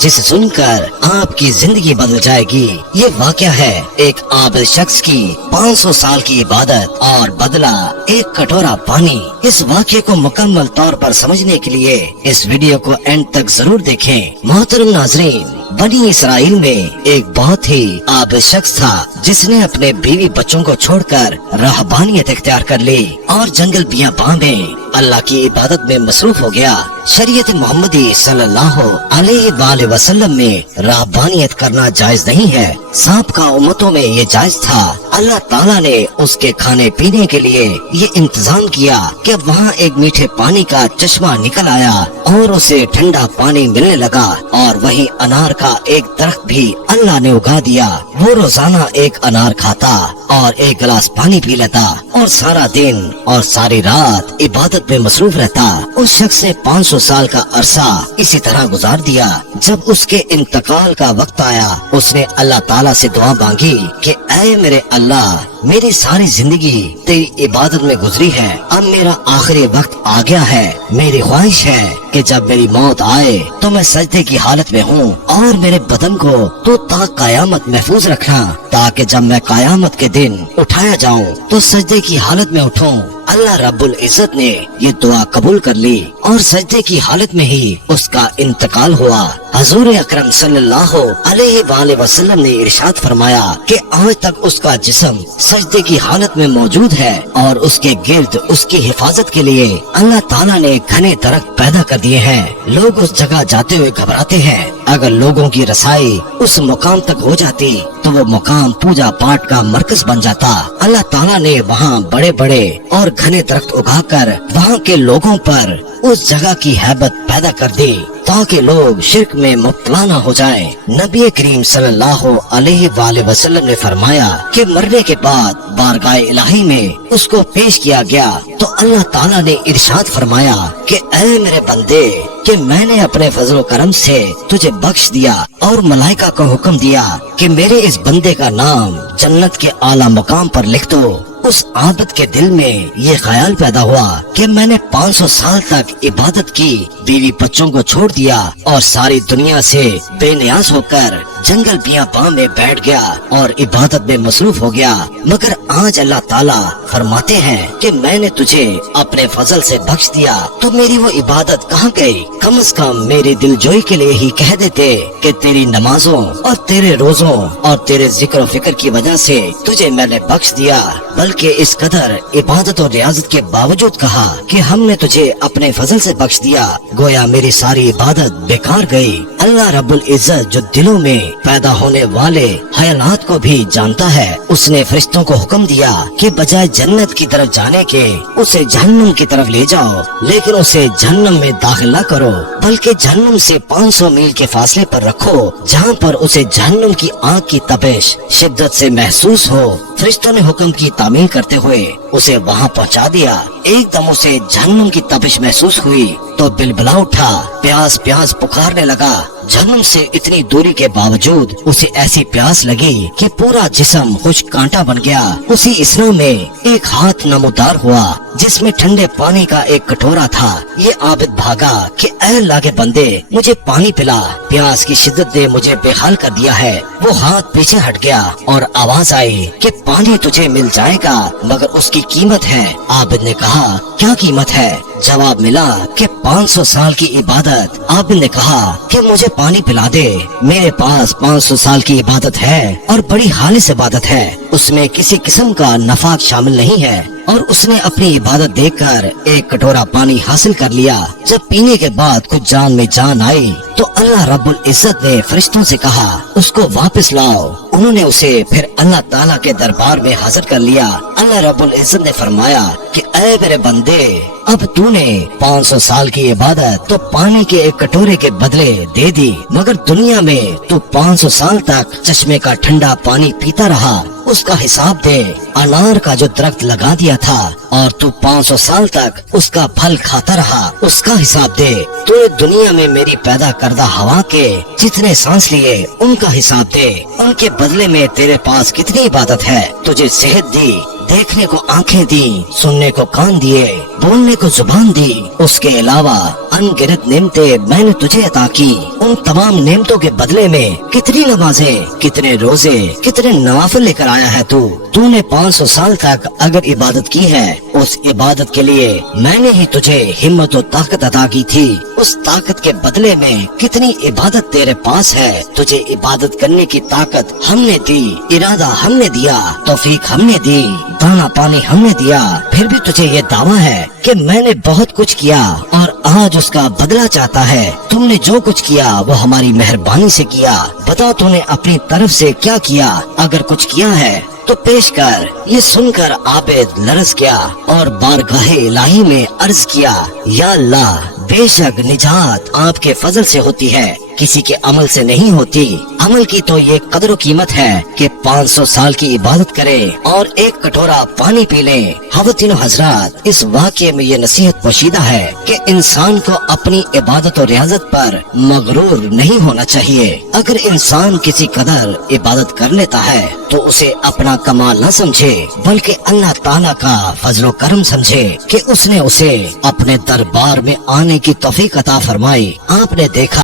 जिसे सुनकर आपकी जिंदगी बदल जाएगी। ये वाकया है एक आबिद शख्स की 500 साल की इबादत और बदला एक कटोरा पानी। इस वाकये को मुकम्मल तौर पर समझने के लिए इस वीडियो को एंड तक जरूर देखें। मोहतरम नाजरीन, बनी इसराइल में एक बहुत ही आबिद शख्स था जिसने अपने बीवी बच्चों को छोड़कर रहबानियत इख्तियार कर ली और जंगल बियाबान में अल्लाह की इबादत में मसरूफ हो गया। शरीयत मोहम्मदी सल्लल्लाहु अलैहि वसल्लम में रहबानियत करना जायज नहीं है। साबका उम्मतों में ये जायज था। अल्लाह ताला ने उसके खाने पीने के लिए ये इंतजाम किया कि वहाँ एक मीठे पानी का चश्मा निकल आया और उसे ठंडा पानी मिलने लगा और वहीं अनार का एक दरख्त भी अल्लाह ने उगा दिया। वो रोजाना एक अनार खाता और एक गिलास पानी पी लेता और सारा दिन और सारी रात इबादत में मसरूफ रहता। उस शख्स ने 500 साल का अरसा इसी तरह गुजार दिया। जब उसके इंतकाल का वक्त आया, उसने अल्लाह ताला से दुआ मांगी कि ऐ मेरे अल्लाह, मेरी सारी जिंदगी तेरी इबादत में गुजरी है, अब मेरा आखिरी वक्त आ गया है। मेरी ख्वाहिश है कि जब मेरी मौत आए तो मैं सजदे की हालत में हूँ और मेरे बदन को तो ता कयामत महफूज रखना, ताकि जब मैं कयामत के दिन उठाया जाऊँ तो सजदे की हालत में उठूं। अल्लाह रब्बुल इज्जत ने ये दुआ कबूल कर ली और सजदे की हालत में ही उसका इंतकाल हुआ। हजूर अकरम सल्लल्लाहु अलैहि वसल्लम ने इरशाद फरमाया कि आज तक उसका जिस्म सजदे की हालत में मौजूद है और उसके गिर्द उसकी हिफाजत के लिए अल्लाह ताला ने घने दरख्त पैदा कर दिए हैं। लोग उस जगह जाते हुए घबराते हैं। अगर लोगों की रसाई उस मुकाम तक हो जाती तो वो मुकाम पूजा पाठ का मरकज बन जाता। अल्लाह ताला ने वहाँ बड़े बड़े और घने दरख्त उगाकर वहाँ के लोगों पर उस जगह की हैबत पैदा कर दी ताकि लोग शिर्क में मुब्तला न हो जाएं। नबी करीम सल्लल्लाहु अलैहि वसल्लम ने फरमाया कि मरने के बाद बारगाह इलाही में उसको पेश किया गया तो अल्लाह ताला ने इरशाद फरमाया कि ऐ मेरे बंदे, कि मैंने अपने फजल करम से तुझे बख्श दिया और मलाइका को हुक्म दिया कि मेरे इस बंदे का नाम जन्नत के आला मुकाम पर लिख दो। उस आबद के दिल में ये ख्याल पैदा हुआ कि मैंने 500 साल तक इबादत की, बीवी बच्चों को छोड़ दिया और सारी दुनिया से बेनियाज होकर जंगल बियाबान में बैठ गया और इबादत में मसरूफ हो गया। मगर आज अल्लाह ताला फरमाते हैं कि मैंने तुझे अपने फजल से बख्श दिया तो मेरी वो इबादत कहाँ गई? कम से कम मेरी दिलजोई के लिए ही कह देते कि तेरी नमाजों और तेरे रोजों और तेरे जिक्र फिक्र की वजह से तुझे मैंने बख्श दिया। बल्कि इस कदर इबादत और रियाजत के बावजूद कहा कि हमने तुझे अपने फजल से बख्श दिया, गोया मेरी सारी इबादत बेकार गई। अल्लाह रब्बुल इज्जत जो दिलों में पैदा होने वाले ख्यालात को भी जानता है, उसने फरिश्तों को हुक्म दिया कि बजाय जन्नत की तरफ जाने के उसे जहन्नुम की तरफ ले जाओ, लेकिन उसे जहन्नुम में दाखिल न करो, बल्कि जहन्नुम से 500 मील के फासले पर रखो, जहाँ पर उसे जहन्नुम की आग की तपिश शिद्दत से महसूस हो। फरिश्तों ने हुक्म की तामील करते हुए उसे वहाँ पहुँचा दिया। एकदम उसे जहन्नुम की तपिश महसूस हुई तो बिलबिला उठा, प्यास प्यास पुकारने लगा। जहन्नुम से इतनी दूरी के बावजूद उसे ऐसी प्यास लगी कि पूरा जिस्म खुश्क कांटा बन गया। उसी इसरा में एक हाथ नमोदार हुआ जिसमें ठंडे पानी का एक कटोरा था। ये आबिद भागा कि ऐ अल्लाह के बंदे, मुझे पानी पिला, प्यास की शिद्दत ने मुझे बेहाल कर दिया है। वो हाथ पीछे हट गया और आवाज आई कि पानी तुझे मिल जाएगा, मगर उसकी कीमत है। आबिद ने कहा, क्या कीमत है? जवाब मिला कि 500 साल की इबादत। आबिद ने कहा कि मुझे पानी पिला दे। मेरे पास 500 साल की इबादत है और बड़ी खालिस इबादत है, उसमें किसी किस्म का नफाक शामिल नहीं है। और उसने अपनी इबादत देखकर एक कटोरा पानी हासिल कर लिया। जब पीने के बाद कुछ जान में जान आई तो अल्लाह रब्बुल इज्जत ने फरिश्तों से कहा, उसको वापस लाओ। उन्होंने उसे फिर अल्लाह ताला के दरबार में हाजिर कर लिया। अल्लाह रब्बुल इज्जत ने फरमाया कि ऐ मेरे बंदे, अब तूने 500 साल की इबादत तो पानी के एक कटोरे के बदले दे दी, मगर दुनिया में तू 500 साल तक चश्मे का ठंडा पानी पीता रहा, उसका हिसाब दे। अनार का जो दरख्त लगा दिया था और तू 500 साल तक उसका फल खाता रहा, उसका हिसाब दे। तूने दुनिया में मेरी पैदा करदा हवा के जितने सांस लिए उनका हिसाब दे। उनके बदले में तेरे पास कितनी इबादत है। तुझे सेहत दी, देखने को आंखें दी, सुनने को कान दिए, बोलने को जुबान दी। उसके अलावा अनगिनत नेमतें मैंने तुझे अता की। उन तमाम नेमतों के बदले में कितनी नमाजें, कितने रोजे, कितने नवाफिल लेकर आया है तू। तूने 500 साल तक अगर इबादत की है, उस इबादत के लिए मैंने ही तुझे हिम्मत और ताकत अता की थी। उस ताकत के बदले में कितनी इबादत तेरे पास है। तुझे इबादत करने की ताकत हमने दी, इरादा हमने दिया, तौफीक हमने दी, दाना पानी हमने दिया। फिर भी तुझे ये दावा है कि मैंने बहुत कुछ किया और आज उसका बदला चाहता है। तुमने जो कुछ किया वो हमारी मेहरबानी से किया। बता तूने अपनी तरफ से क्या किया। अगर कुछ किया है तो पेश कर। ये सुनकर आबिद लरस गया और बारगाहे इलाही में अर्ज किया, या अल्लाह, बेशक निजात आपके फजल से होती है, किसी के अमल से नहीं होती। अमल की तो ये कदर कीमत है कि 500 साल की इबादत करे और एक कटोरा पानी पी ले। ख़वातीनो हज़रात, इस वाक़े में ये नसीहत पोशीदा है कि इंसान को अपनी इबादत और रियाजत पर मगरूर नहीं होना चाहिए। अगर इंसान किसी कदर इबादत कर लेता है तो उसे अपना कमाल न समझे, बल्कि अल्लाह ताला का फजलो करम समझे कि उसने उसे अपने दरबार में आने की तौफीक अता फरमाई। आपने देखा